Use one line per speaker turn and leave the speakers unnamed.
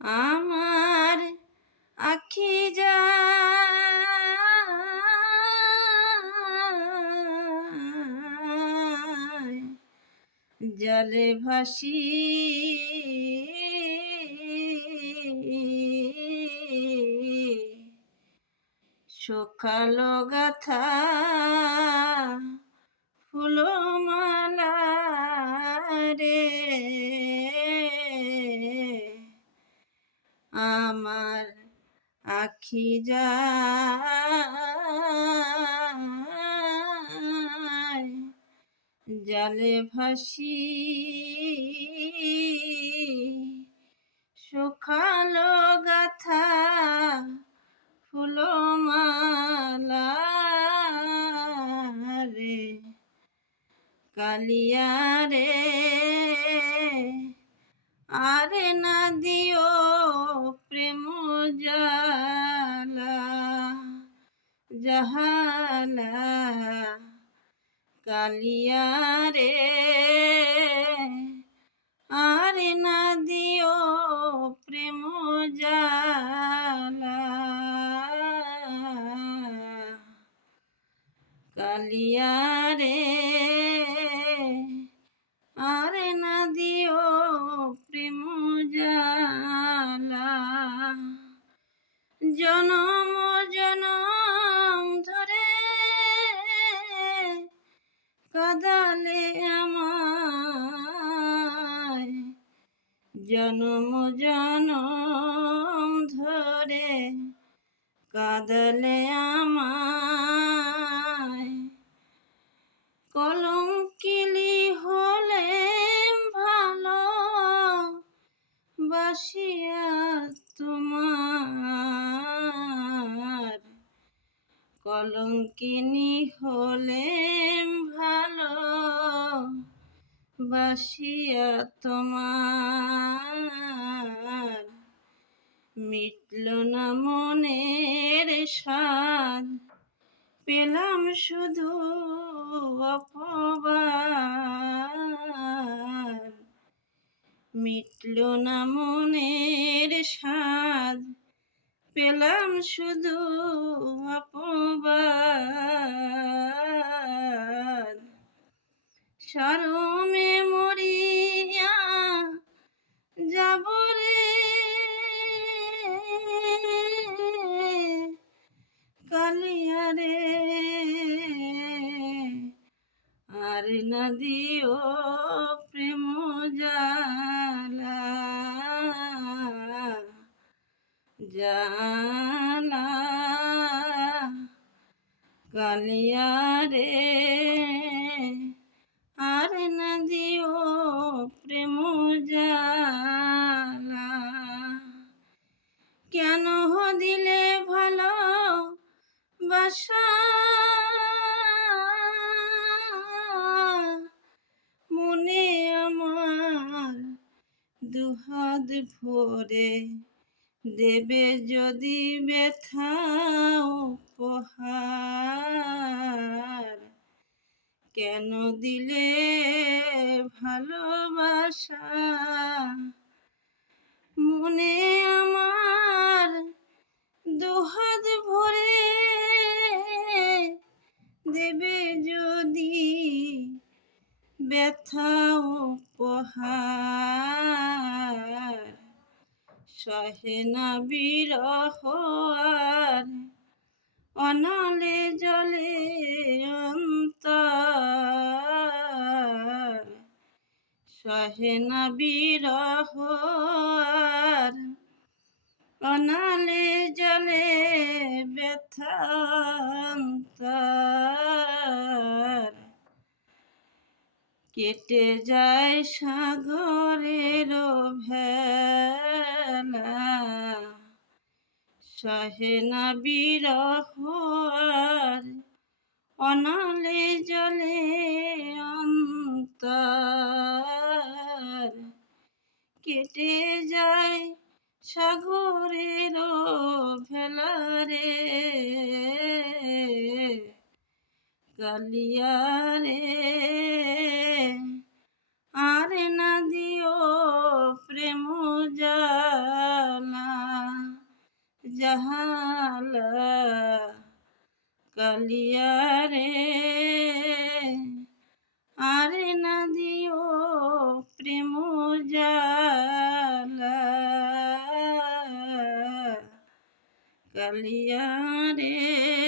আমার আখি জলে ভাসি। সকালো গাথা ফুলমালা রে আমার আখি যায় জলে ভাসি শুকালো গাথা ফুলমালা রে কালিয়া রে জাহালা কালিয়া রে। আরে না দিও প্রেম জালা। কালিয়া রে। আরে না দিও প্রেম জালা। জনম জনম জনম জনম ধরে কাদালে আমায়। কলঙ্কিলি হলে ভালো বাসিয়া তোমার। কলঙ্কিনি হলে ভালো বাসিয়া তোমার। মিটল না মনের স্বাদ, পেলাম শুধু অপবাদ। মিটল না মনের স্বাদ, পেলাম শুধু অপবাদ। সরমে না দিও প্রেম জালা কালিয়া রে আর না দিও প্রেম জালা কেন দিলে ভালো বাসা দুহাত ভরে দেবে যদি ব্যথা উপহার। কেন দিলে ভালোবাসা? মনে আমার দুহাত ভরে সহে না বিরহ আর অনলে জলে অন্তর। সহে না বিরহ আর অনালে জলে ব্যথান্তর কেটে যায় সাগরের ভেলা। সহে না বিরহ অনালে জলে অন্তর। কেটে যায় সাগরের ভেলারে কালিয়া জানা জাহালা কালিয়া রে আরে না দিও প্রেম জালা কালিয়া রে